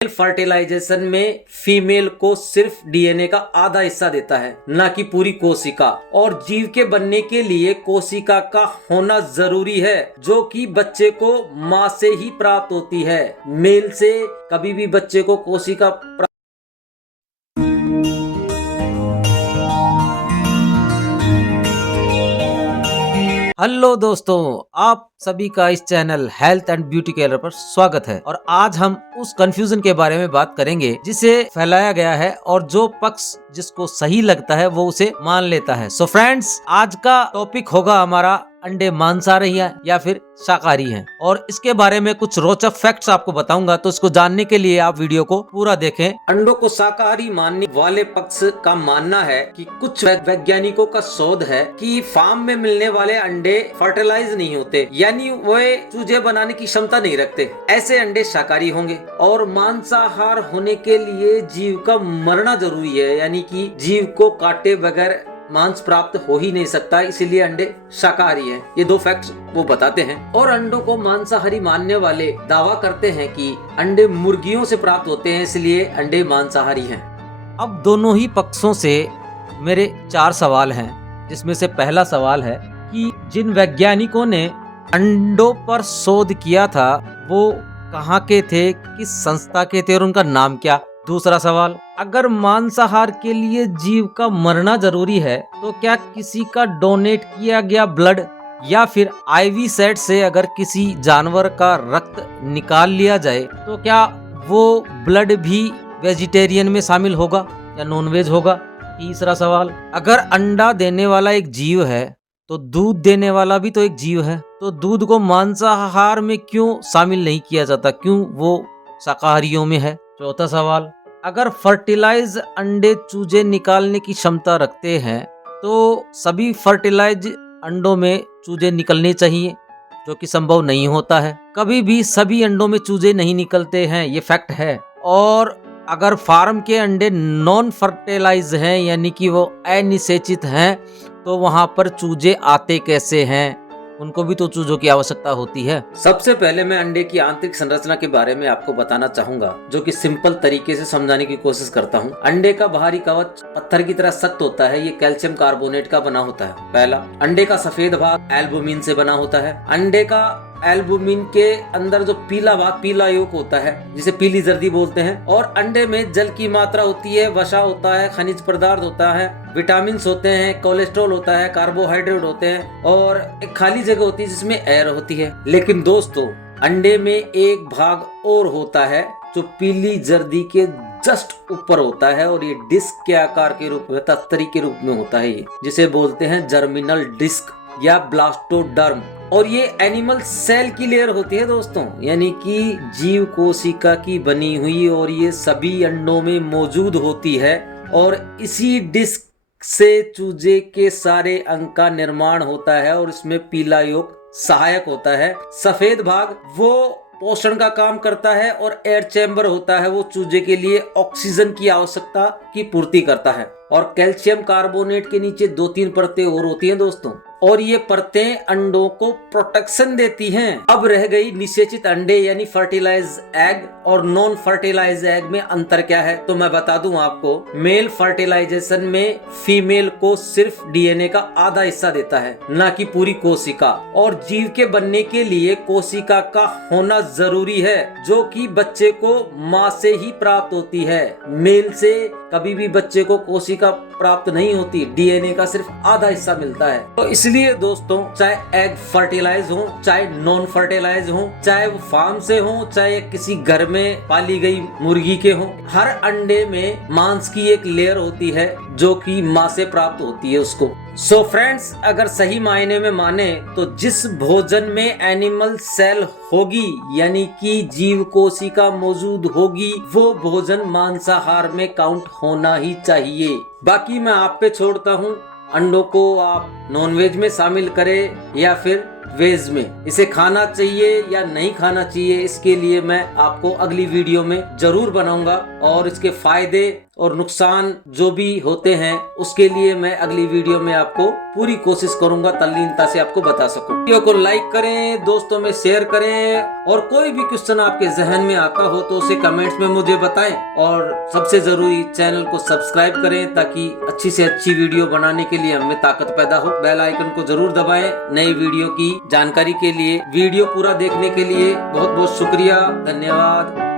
Fertilisation में female को सिर्फ डीएनए का आधा हिस्सा देता है, न कि पूरी कोशिका। और जीव के बनने के लिए कोशिका का होना जरूरी है, जो कि बच्चे को माँ से ही प्राप्त होती है। मेल से कभी भी बच्चे को कोशिका हेलो दोस्तों, आप सभी का इस channel health and beauty care पर स्वागत है। और आज हम उस कंफ्यूजन के बारे में बात करेंगे जिसे फैलाया गया है और जो पक्ष जिसको सही लगता है वो उसे मान लेता है। सो फ्रेंड्स, आज का टॉपिक होगा हमारा अंडे मांसाहारी हैं या फिर शाकाहारी हैं, और इसके बारे में कुछ रोचक फैक्ट्स आपको बताऊंगा। तो इसको जानने के लिए आप वीडियो को पूरा देखें। अंडों को शाकाहारी मानने वाले पक्ष का मानना है कि कुछ वैज्ञानिकों का शोध है कि फार्म में मिलने वाले अंडे फर्टिलाइज नहीं होते, यानी वे चूजे बनाने की क्षमता नहीं रखते। ऐसे अंडे शाकाहारी होंगे। और मांसाहार होने के लिए जीव का मरना जरूरी है, यानी कि जीव को काटे बगैर मांस प्राप्त हो ही नहीं सकता, इसीलिए अंडे शाकाहारी हैं। ये दो फैक्ट्स वो बताते हैं। और अंडों को मांसाहारी मानने वाले दावा करते हैं कि अंडे मुर्गियों से प्राप्त होते हैं, इसलिए अंडे मांसाहारी हैं। अब दोनों ही पक्षों से मेरे 4 सवाल हैं, जिसमें से पहला सवाल है कि जिन वैज्ञानिकों ने अंडों पर शोध किया था वो कहाँ के थे, किस संस्था के थे और उनका नाम क्या। दूसरा सवाल, अगर मांसाहार के लिए जीव का मरना जरूरी है तो क्या किसी का डोनेट किया गया ब्लड या फिर आईवी सेट से अगर किसी जानवर का रक्त निकाल लिया जाए तो क्या वो ब्लड भी वेजिटेरियन में शामिल होगा या नॉनवेज होगा। तीसरा सवाल, अगर अंडा देने वाला एक जीव है तो दूध देने वाला भी तो एक जीव है, तो दूध को मांसाहार में क्यों शामिल नहीं किया जाता, क्यों वो शाकाहारियों में है। चौथा सवाल, अगर फर्टिलाइज अंडे चूजे निकालने की क्षमता रखते हैं तो सभी फर्टिलाइज अंडों में चूजे निकलने चाहिए, जो कि संभव नहीं होता है। कभी भी सभी अंडों में चूजे नहीं निकलते हैं, ये फैक्ट है। और अगर फार्म के अंडे नॉन फर्टिलाइज हैं, यानी कि वो अनिषेचित हैं, तो वहां पर चूजे आते कैसे हैं, उनको भी तो चूजों की आवश्यकता होती है। सबसे पहले मैं अंडे की आंतरिक संरचना के बारे में आपको बताना चाहूंगा, जो कि सिंपल तरीके से समझाने की कोशिश करता हूं। अंडे का बाहरी कवच पत्थर की तरह सख्त होता है, ये कैल्शियम कार्बोनेट का बना होता है। पहला, अंडे का सफेद भाग एल्बुमिन से बना होता है। अंडे का एल्बुमिन के अंदर जो पीला भाग, पीला योग होता है, जिसे पीली जर्दी बोलते हैं। और अंडे में जल की मात्रा होती है, वसा होता है, खनिज पदार्थ होता है, विटामिन होते हैं, कोलेस्ट्रॉल होता है, कार्बोहाइड्रेट होते हैं, और एक खाली जगह होती है जिसमें एयर होती है। लेकिन दोस्तों, अंडे में एक भाग और होता है जो पीली जर्दी के जस्ट ऊपर होता है, और ये डिस्क के आकार के रूप में, तस्तरी के रूप में होता है, ये जिसे बोलते हैं जर्मिनल डिस्क या ब्लास्टोडर्म। और ये एनिमल सेल की लेयर होती है दोस्तों, यानी कि जीव कोशिका की बनी हुई, और ये सभी अंडों में मौजूद होती है। और इसी डिस्क से चूजे के सारे अंग का निर्माण होता है, और इसमें पीला योग सहायक होता है। सफेद भाग वो पोषण का काम करता है, और एयर चैम्बर होता है, वो चूजे के लिए ऑक्सीजन की आवश्यकता की पूर्ति करता है। और कैल्शियम कार्बोनेट के नीचे 2-3 परतें और होती हैं दोस्तों, और ये परतें अंडों को प्रोटेक्शन देती हैं। अब रह गई निषेचित अंडे यानी फर्टिलाइज एग और नॉन फर्टिलाइज एग में अंतर क्या है, तो मैं बता दूं आपको। मेल फर्टिलाइजेशन में फीमेल को सिर्फ डीएनए का आधा हिस्सा देता है, न कि पूरी कोशिका। और जीव के बनने के लिए कोशिका का होना जरूरी है, जो कि बच्चे को माँ से ही प्राप्त होती है। मेल से कभी भी बच्चे को कोशिका प्राप्त नहीं होती, डीएनए का सिर्फ आधा हिस्सा मिलता है। तो इसलिए दोस्तों, चाहे एग फर्टिलाइज हो, चाहे नॉन फर्टिलाइज हो, चाहे वो फार्म से हो, चाहे किसी घर में पाली गई मुर्गी के हो, हर अंडे में मांस की एक लेयर होती है जो कि माँ से प्राप्त होती है उसको। सो फ्रेंड्स, अगर सही मायने में माने तो जिस भोजन में एनिमल सेल होगी, यानी कि जीव कोशिका मौजूद होगी, वो भोजन मांसाहार में काउंट होना ही चाहिए। बाकी मैं आप पे छोड़ता हूँ, अंडों को आप नॉनवेज में शामिल करें या फिर वेज में। इसे खाना चाहिए या नहीं खाना चाहिए, इसके लिए मैं आपको अगली वीडियो में जरूर बनाऊंगा, और इसके फायदे और नुकसान जो भी होते हैं उसके लिए मैं अगली वीडियो में आपको पूरी कोशिश करूंगा तल्लीनता से आपको बता सकूं। वीडियो को लाइक करें, दोस्तों में शेयर करें और कोई भी क्वेश्चन आपके जहन में आता हो तो उसे कमेंट्स में मुझे बताएं और सबसे जरूरी चैनल को सब्सक्राइब करें ताकि अच्छी से अच्छी वीडियो बनाने के लिए हमें ताकत पैदा हो। बेल आइकन को जरूर दबाएं नई वीडियो की जानकारी के लिए। वीडियो पूरा देखने के लिए बहुत बहुत शुक्रिया, धन्यवाद।